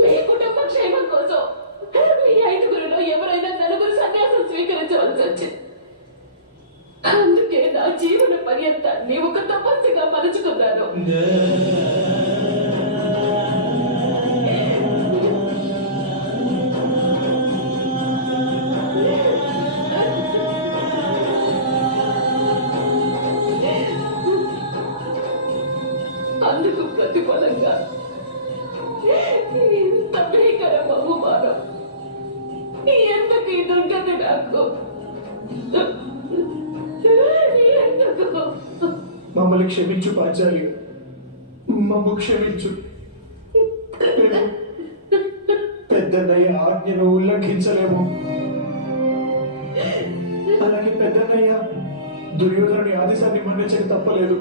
మీ కుటుంబ క్షేమం కోసం మీ ఐదుగురిలో ఎవరైనా నలుగురు సన్యాసం స్వీకరించవలసి వచ్చింది. అందుకే నా జీవన పర్యంతాన్ని ఒక తపస్సుగా మలుచుకున్నాను. అందుకు ప్రతిఫలంగా ఇంత భీకర బహుమానం. ఎందుకు ఈ దుర్గతి నాకు? ఎందుకు? మమ్మల్ని క్షమించు పాచాలి, మమ్మ క్షమించు. పెద్దన్నయ్య ఆజ్ఞను ఉల్లంఘించలేము. అలాగే పెద్దన్నయ్య దుర్యోధనుని ఆదేశాన్ని మన్నించక తప్పలేదు.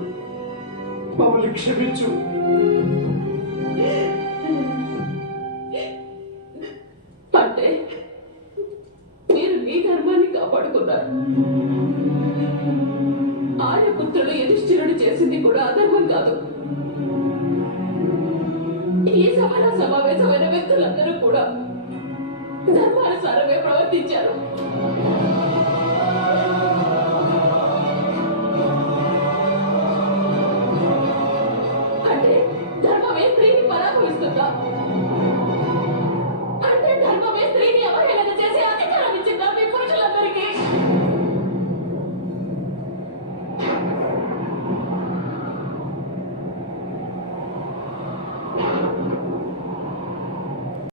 మమ్మల్ని క్షమించు. అంటే మీరు మీ ధర్మాన్ని కాపాడుకున్నారు. ఆయన పుత్రుడు యుధిష్ఠిరుడు చేసింది కూడా అధర్మం కాదు. ఈ సభలో సమావేశమైన వ్యక్తులందరూ కూడా ధర్మానుసారమే ప్రవర్తించారు.